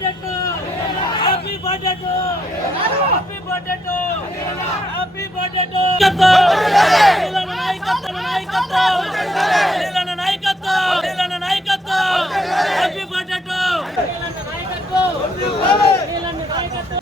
birthday to happy birthday to happy birthday to happy birthday to Nilana Naikatto happy birthday to Nilana Naikatto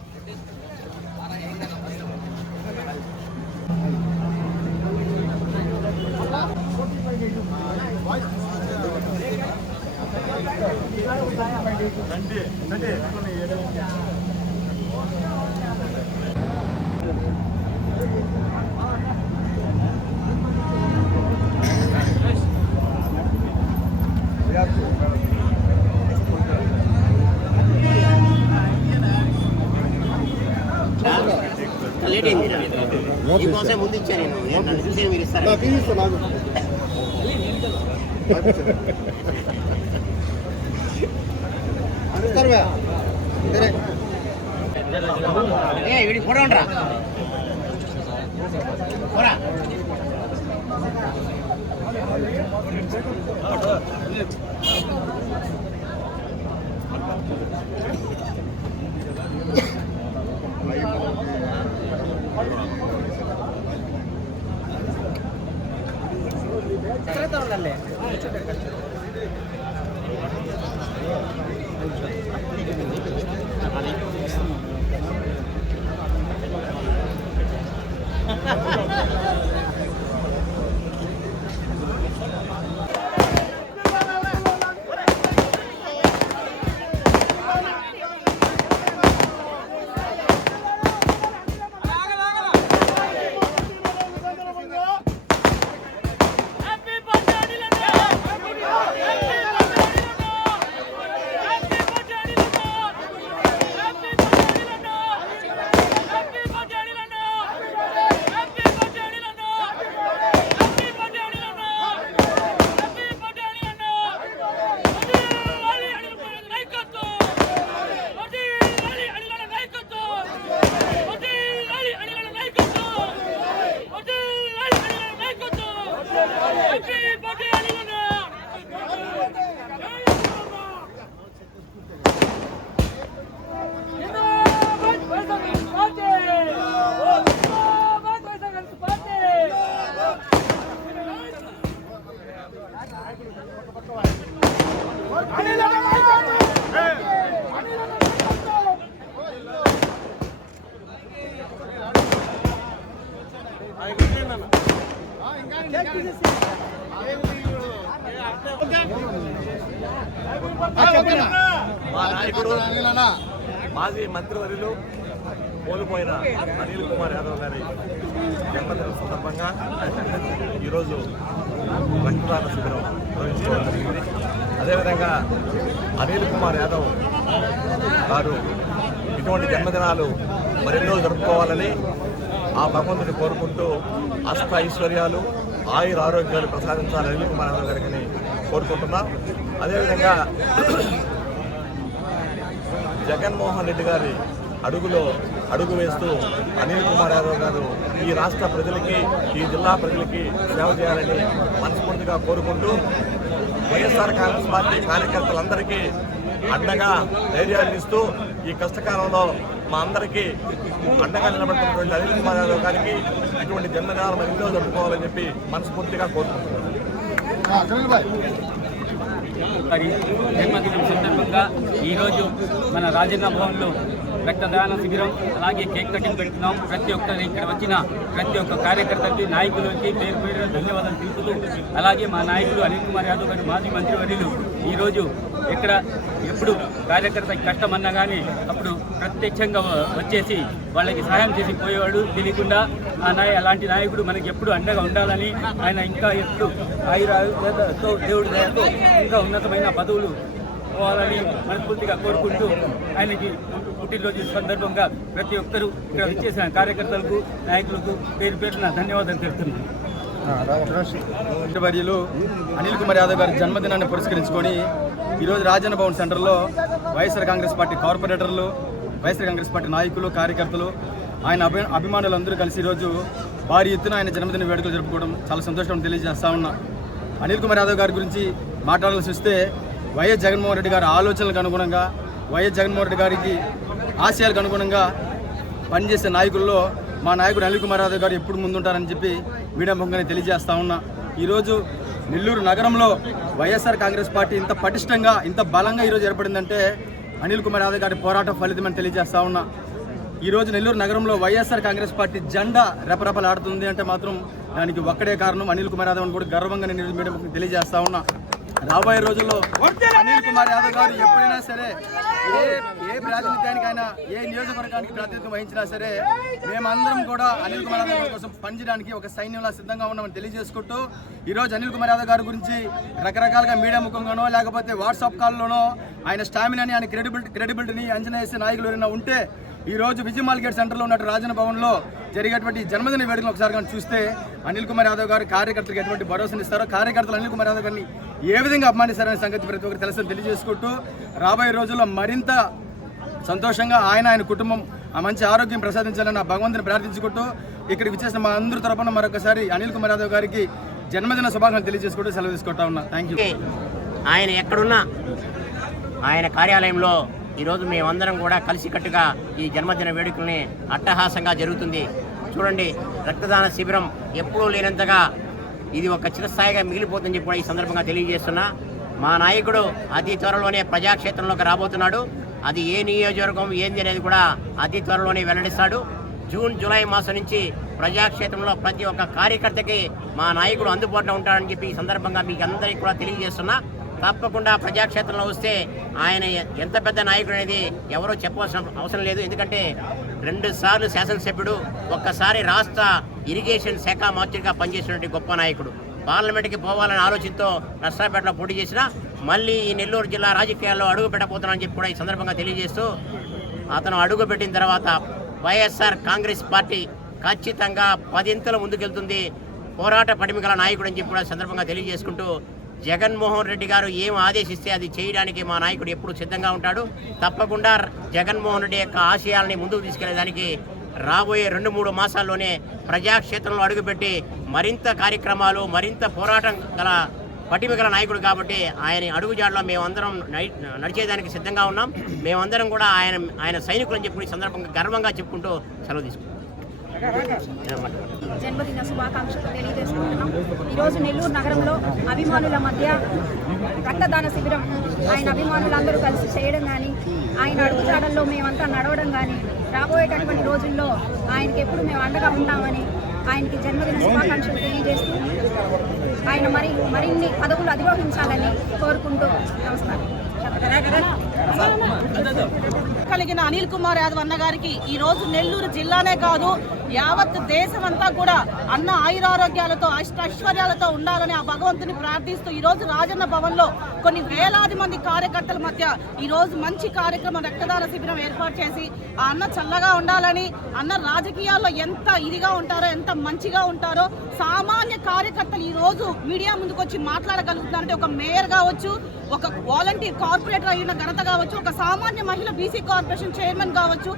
late అయింది మీకోసం ముందు ఇచ్చాను నేను నన్ను చూసి మీరు ఇస్తారు వీడి ఫోటో ఉండరా మా నాయకుడు మాజీ మంత్రివర్యులు కోల్పోయిన అనిల్ కుమార్ యాదవ్ గారి జన్మదిన సందర్భంగా ఈరోజు రక్తదాన శిబిరం నిర్వహించడం జరిగింది. అదేవిధంగా అనిల్ కుమార్ యాదవ్ గారు ఇటువంటి జన్మదినాలు మరెన్నో జరుపుకోవాలని ఆ భగవంతుని కోరుకుంటూ అష్ట ఐశ్వర్యాలు ఆయుర ఆరోగ్యాలు ప్రసాదించాలని అనిల్ కుమార్ యాదవ్ గారికి కోరుకుంటున్నాం. అదేవిధంగా జగన్మోహన్ రెడ్డి గారి అడుగులో అడుగు వేస్తూ అనిల్ కుమార్ యాదవ్ గారు ఈ రాష్ట్ర ప్రజలకి ఈ జిల్లా ప్రజలకి సేవ చేయాలని మనస్ఫూర్తిగా కోరుకుంటూ వైఎస్ఆర్ కాంగ్రెస్ పార్టీ కార్యకర్తలందరికీ అండగా ధైర్యాన్ని ఇస్తూ ఈ కష్టకాలంలో మా అందరికీ అండగా నిలబడుతున్నటువంటి అనిల్ కుమార్ యాదవ్ గారికి ఇటువంటి జన్మదినాలు ఎన్నో జరుపుకోవాలని చెప్పి మనస్ఫూర్తిగా కోరుకుంటున్నాను. జన్మదినం సందర్భంగా ఈరోజు మన రాజన్న భవన్లో రక్తదాన శిబిరం అలాగే కేక్ కటింగ్ పెడుతున్నాం. ప్రతి ఒక్కరు ఇక్కడ వచ్చిన ప్రతి ఒక్క కార్యకర్తకి నాయకులకి పేరు పేరు ధన్యవాదాలు తెలుపుతూ అలాగే మా నాయకుడు అనిల్ కుమార్ యాదవ్ గారి మాజీ మంత్రివర్యులు ఈరోజు ఎక్కడ ఎప్పుడు కార్యకర్త కష్టం అన్నా కానీ అప్పుడు ప్రత్యక్షంగా వచ్చేసి వాళ్ళకి సహాయం చేసి పోయేవాడు. తెలియకుండా అలాంటి నాయకుడు మనకి ఎప్పుడు అండగా ఉండాలని ఆయన ఇంకా ఎప్పుడు ఆయుర్వేదంతో దేవుడి దయతో ఇంకా ఉన్నతమైన పదవులు పోవాలని మనస్ఫూర్తిగా కోరుకుంటూ ఆయనకి పుట్టినరోజు సందర్భంగా ప్రతి ఒక్కరూ ఇక్కడ వచ్చేసిన కార్యకర్తలకు నాయకులకు పేరు పేరున ధన్యవాదాలు తెలుపుతున్నాను. మంత్రివర్యులు అనిల్ కుమార్ యాదవ్ గారి జన్మదినాన్ని పురస్కరించుకొని ఈరోజు రాజన్న భవన్ సెంటర్లో వైఎస్ఆర్ కాంగ్రెస్ పార్టీ కార్పొరేటర్లు, వైఎస్ఆర్ కాంగ్రెస్ పార్టీ నాయకులు, కార్యకర్తలు, ఆయన అభిమానులందరూ కలిసి ఈరోజు భారీ ఎత్తున ఆయన జన్మదిన వేడుకలు జరుపుకోవడం చాలా సంతోషం తెలియజేస్తా ఉన్నా. అనిల్ కుమార్ యాదవ్ గారి గురించి మాట్లాడాల్సి వస్తే వైఎస్ జగన్మోహన్ రెడ్డి గారి ఆలోచనలకు అనుగుణంగా వైఎస్ జగన్మోహన్ రెడ్డి గారికి ఆశయాలకు అనుగుణంగా పనిచేసే నాయకుల్లో మా నాయకుడు అనిల్ కుమార్ యాదవ్ గారు ఎప్పుడు ముందుంటారని చెప్పి మీడియా ముఖంగా తెలియజేస్తా ఉన్నా. ఈరోజు నెల్లూరు నగరంలో వైఎస్ఆర్ కాంగ్రెస్ పార్టీ ఇంత పటిష్టంగా ఇంత బలంగా ఈరోజు ఏర్పడిందంటే అనిల్ కుమార్ యాదవ్ గారి పోరాటం ఫలితమని తెలియజేస్తా ఉన్నా. ఈరోజు నెల్లూరు నగరంలో వైఎస్ఆర్ కాంగ్రెస్ పార్టీ జెండా రెపరెపలాడుతుంది అంటే మాత్రం దానికి ఒక్కడే కారణం అనిల్ కుమార్ యాదవ్ అని కూడా గర్వంగా నేను మీడియా ముఖంగా తెలియజేస్తా ఉన్నా. రాబోయే రోజుల్లో అనిల్ కుమార్ యాదవ్ గారు ఎప్పుడైనా సరే ఏ ప్రాతినిధ్యానికి అయినా ఏ నియోజకవర్గానికి ప్రాతినిధ్యం వహించినా సరే మేమందరం కూడా అనిల్ కుమార్ యాదవ్ గారి కోసం పనిచేయడానికి ఒక సైన్యంలా సిద్ధంగా ఉన్నామని తెలియజేసుకుంటూ ఈరోజు అనిల్ కుమార్ యాదవ్ గారి గురించి రకరకాలుగా మీడియా ముఖంగానో లేకపోతే వాట్సాప్ కాల్లోనో ఆయన స్టామినాని ఆయన క్రెడిబిలిటీని అంచనా వేసే నాయకులు ఎవరైనా ఉంటే ఈరోజు విజయ్ మార్కెట్ సెంటర్లో ఉన్న రాజన్న భవన్లో జరిగేటువంటి జన్మదిన వేడుకలు ఒకసారి కానీ చూస్తే అనిల్ కుమార్ యాదవ్ గారు కార్యకర్తలకు ఎటువంటి భరోసాను ఇస్తారో, కార్యకర్తలు అనిల్ కుమార్ యాదవ్ గారిని ఏ విధంగా అభిమానిస్తారనే సంగతి ప్రతి ఒక్కరు తెలుసని తెలియజేసుకుంటూ రాబోయే రోజుల్లో మరింత సంతోషంగా ఆయన కుటుంబం ఆ మంచి ఆరోగ్యం ప్రసాదించాలని ఆ భగవంతుని ప్రార్థించుకుంటూ ఇక్కడికి వచ్చేసిన మా అందరి తరపున మరొకసారి అనిల్ కుమార్ యాదవ్ గారికి జన్మదిన శుభాకాంక్షలు తెలియజేసుకుంటూ సెలవు తీసుకుంటా ఉన్నా. Thank you. ఆయన ఎక్కడున్నా ఆయన కార్యాలయంలో ఈరోజు మేమందరం కూడా కలిసికట్టుగా ఈ జన్మదిన వేడుకల్ని అట్టహాసంగా జరుగుతుంది. చూడండి, రక్తదాన శిబిరం ఎప్పుడూ లేనంతగా ఇది ఒక చిరస్థాయిగా మిగిలిపోతుందని చెప్పి ఈ సందర్భంగా తెలియజేస్తున్నా. మా నాయకుడు అతి త్వరలోనే ప్రజాక్షేత్రంలోకి రాబోతున్నాడు. అది ఏ నియోజకవర్గం ఏంది అనేది కూడా అతి త్వరలోనే వెల్లడిస్తాడు. జూన్ జూలై మాసం నుంచి ప్రజాక్షేత్రంలో ప్రతి ఒక్క కార్యకర్తకి మా నాయకుడు అందుబాటులో ఉంటాడని చెప్పి ఈ సందర్భంగా మీకు అందరికీ కూడా తెలియజేస్తున్నా. తప్పకుండా ప్రజాక్షేత్రంలో వస్తే ఆయన ఎంత పెద్ద నాయకుడు అనేది ఎవరో చెప్పవలసిన అవసరం లేదు. ఎందుకంటే 2 సార్లు శాసనసభ్యుడు, ఒక్కసారి రాష్ట్ర ఇరిగేషన్ శాఖ మంత్రిగా పనిచేసినటువంటి గొప్ప నాయకుడు. పార్లమెంట్కి పోవాలనే ఆలోచనతో నర్సరావుపేటలో పోటీ చేసినా మళ్ళీ ఈ నెల్లూరు జిల్లా రాజకీయాల్లో అడుగు పెట్టబోతున్నానని చెప్పి కూడా ఈ సందర్భంగా తెలియజేస్తూ అతను అడుగు పెట్టిన తర్వాత వైఎస్ఆర్ కాంగ్రెస్ పార్టీ ఖచ్చితంగా 10 ఇంతల ముందుకెళ్తుంది. పోరాట పటిమ గల నాయకుడు అని చెప్పి కూడా సందర్భంగా తెలియజేసుకుంటూ జగన్మోహన్ రెడ్డి గారు ఏం ఆదేశిస్తే అది చేయడానికి మా నాయకుడు ఎప్పుడు సిద్ధంగా ఉంటాడు. తప్పకుండా జగన్మోహన్ రెడ్డి యొక్క ఆశయాలని ముందుకు తీసుకెళ్లేదానికి రాబోయే 2-3 మాసాల్లోనే ప్రజాక్షేత్రంలో అడుగుపెట్టి మరింత కార్యక్రమాలు, మరింత పోరాటం గల పటిమ గల నాయకుడు కాబట్టి ఆయన అడుగుజాడలో మేమందరం నడిచేదానికి సిద్ధంగా ఉన్నాం. మేమందరం కూడా ఆయన సైనికులని చెప్పి ఈ సందర్భంగా గర్వంగా చెప్పుకుంటూ సెలవు తీసుకుంటాం. జన్మదిన శుభాకాంక్షలు తెలియజేసుకుంటున్నాం. ఈరోజు నెల్లూరు నగరంలో అభిమానుల మధ్య రక్తదాన శిబిరం ఆయన అభిమానులందరూ కలిసి చేయడం కానీ, ఆయన అడుగుజాడల్లో మేమంతా నడవడం కానీ, రాబోయేటటువంటి రోజుల్లో ఆయనకి ఎప్పుడు మేము అండగా ఉంటామని ఆయనకి జన్మదిన శుభాకాంక్షలు తెలియజేస్తూ ఆయన మరిన్ని పదవులు అధిరోహించాలని కోరుకుంటూ నమస్కారం. కలిగిన అనిల్ కుమార్ యాదవ్ అన్న గారికి ఈ రోజు నెల్లూరు జిల్లానే కాదు యావత్ దేశం అంతా కూడా అన్న ఆయురారోగ్యాలతో అష్టైశ్వర్యాలతో ఉండాలని ఆ భగవంతుని ప్రార్థిస్తూ ఈ రోజు రాజన్న భవన్లో కొన్ని వేలాది మంది కార్యకర్తల మధ్య ఈ రోజు మంచి కార్యక్రమం రక్తదాన శిబిరం ఏర్పాటు చేసి ఆ అన్న చల్లగా ఉండాలని, అన్న రాజకీయాల్లో ఎంత ఇదిగా ఉంటారో, ఎంత మంచిగా ఉంటారో సామాన్య కార్యకర్తలు ఈ రోజు మీడియా ముందుకు వచ్చి మాట్లాడగలుగుతున్నారంటే ఒక మేయర్ కావచ్చు, ఒక వాలంటీర్ కార్పొరేటర్ అయిన ఘనత కావచ్చు, ఒక సామాన్య మహిళ బీసీ కార్పొరేషన్ చైర్మన్ కావచ్చు,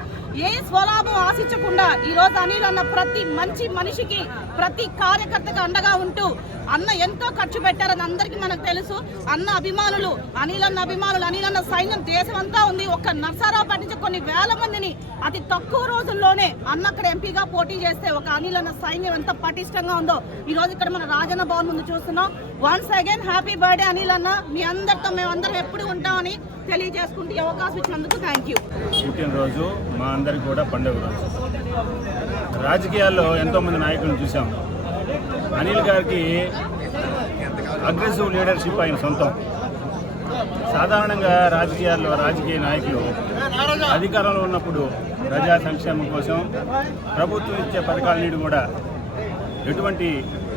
ఏ స్వలాభం ఆశించకుండా ఈ రోజు అనిల్ అన్న ప్రతి మంచి మనిషికి, ప్రతి కార్యకర్తకు అండగా ఉంటూ అన్న ఎంతో ఖర్చు పెట్టారని అందరికీ మనకు తెలుసు. అన్న అభిమానులు, అనిల్ అన్న సైన్యం దేశం అంతా ఉంది. ఒక్క నర్సారావుపేట నుంచి కొన్ని వేల మందిని అతి తక్కువ రోజుల్లోనే అన్న అక్కడ ఎంపీగా పోటీ చేస్తే ఒక అనిల్ అన్న సైన్యం ఎంత పటిష్టంగా ఉందో ఈ రోజు ఇక్కడ మన రాజన్న భవన్ ముందు చూస్తున్నాం. Once again happy birthday Anil అన్న. మీ అందరితో మేమందరం ఎప్పుడు ఉంటామని తెలియజేసుకుంటూ అవకాశం ఇచ్చినందుకు థ్యాంక్ యూ. పుట్టినరోజు మా అందరికి కూడా పండుగ రోజు. రాజకీయాల్లో ఎంతోమంది నాయకులను చూసాం. అనిల్ గారికి అగ్రెసివ్ లీడర్షిప్ ఆయన సొంతం. సాధారణంగా రాజకీయ నాయకులు అధికారంలో ఉన్నప్పుడు ప్రజా సంక్షేమం కోసం ప్రభుత్వం ఇచ్చే పథకాలన్నిటి కూడా ఎటువంటి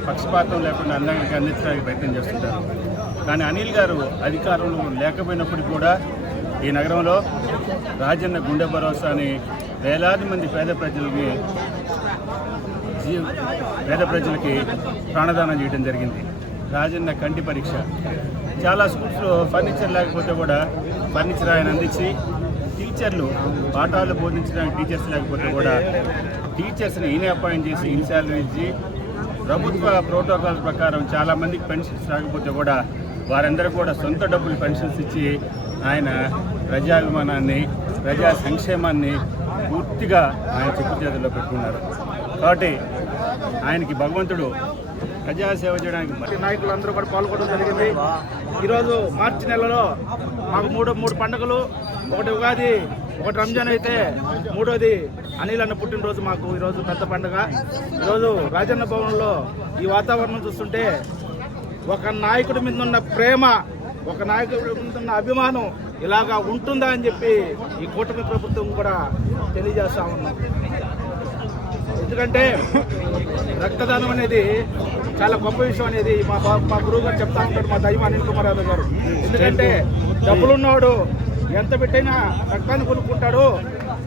పక్షపాతం లేకుండా అందరికీ అందించడానికి ప్రయత్నం చేస్తుంటారు. కానీ అనిల్ గారు అధికారంలో లేకపోయినప్పటికీ కూడా ఈ నగరంలో రాజన్న గుండె భరోసా అని వేలాది మంది పేద ప్రజలకి ప్రాణదానం చేయడం జరిగింది. రాజన్న కంటి పరీక్ష, చాలా స్కూల్స్లో ఫర్నిచర్ లేకపోతే కూడా ఫర్నిచర్ ఆయన అందించి, టీచర్లు పాఠాలు బోధించడానికి టీచర్స్ లేకపోతే కూడా టీచర్స్ని ఈయన అపాయింట్ చేసి ఇన్ శాలరీ ఇచ్చి, ప్రభుత్వ ప్రోటోకాల్ ప్రకారం చాలామందికి పెన్షన్స్ రాకపోతే కూడా వారందరూ కూడా సొంత డబ్బులు పెన్షన్స్ ఇచ్చి ఆయన ప్రజాభిమానాన్ని, ప్రజా సంక్షేమాన్ని పూర్తిగా ఆయన చెప్పు చేతుల్లో పెట్టుకున్నారు. కాబట్టి ఆయనకి భగవంతుడు ప్రజాసేవ చేయడానికి నాయకులందరూ కూడా పాల్గొనడం జరిగింది. ఈరోజు మార్చి నెలలో మాకు మూడు పండుగలు, ఒకటి ఉగాది, ఒకటి రంజాన్ అయితే మూడోది అనిల్ అన్న పుట్టినరోజు మాకు ఈరోజు పెద్ద పండుగ. ఈరోజు రాజన్న భవన్లో ఈ వాతావరణం చూస్తుంటే ఒక నాయకుడి మీద ఉన్న ప్రేమ, ఒక నాయకుడి మీద ఉన్న అభిమానం ఇలాగా ఉంటుందా అని చెప్పి ఈ కూటమి ప్రభుత్వం కూడా తెలియజేస్తా ఉన్నాం. ఎందుకంటే రక్తదానం అనేది చాలా గొప్ప విషయం అనేది మా గురువు గారు చెప్తా ఉంటారు, మా దైవం అనిల్ కుమార్ యాదవ్ గారు. ఎందుకంటే డబ్బులున్నవాడు ఎంత పెట్టైనా రక్తాన్ని కొనుక్కుంటాడు,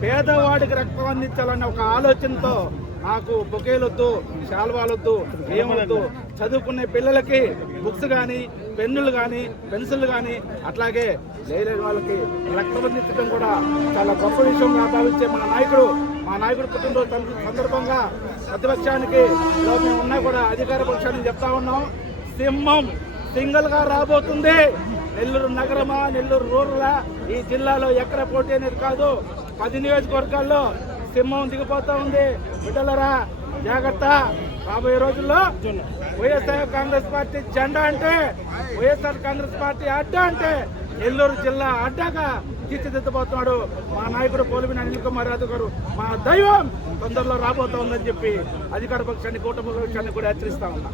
పేదవాడికి రక్తం అందించాలన్న ఒక ఆలోచనతో నాకు బొకేలొద్దు, శాల్వాలొద్దు, ఏమొద్దు, చదువుకునే పిల్లలకి బుక్స్ కానీ, పెన్నులు కానీ, పెన్సిళ్ళు కానీ, అట్లాగే లేని వాళ్ళకి రక్తం అందించడం కూడా చాలా గొప్ప విషయంగా భావించే మా నాయకుడు పుట్టినరోజు సందర్భంగా ప్రతిపక్షానికి మేము ఉన్నా కూడా అధికార పక్షాన్ని చెప్తా ఉన్నాం, సింహం సింగిల్గా రాబోతుంది. నెల్లూరు నగరమా, నెల్లూరు రూరలా, ఈ జిల్లాలో ఎక్కడ పోటీ అనేది కాదు, 10 నియోజకవర్గాల్లో సింహం దిగిపోతా ఉంది. బిడ్డలరా జాగ్రత్త. రాబోయే రోజుల్లో వైఎస్ఆర్ కాంగ్రెస్ పార్టీ జెండా అంటే, వైఎస్ఆర్ కాంగ్రెస్ పార్టీ అడ్డా అంటే నెల్లూరు జిల్లా అడ్డాగా తీర్చిదిద్దబోతున్నాడు మా నాయకుడు పోలిమిన అనిల్ కుమార్ యాదవ్ గారు. మా దైవం తొందరలో రాబోతా ఉందని చెప్పి అధికార పక్షాన్ని, కూటమి పక్షాన్ని కూడా హెచ్చరిస్తా ఉన్నా.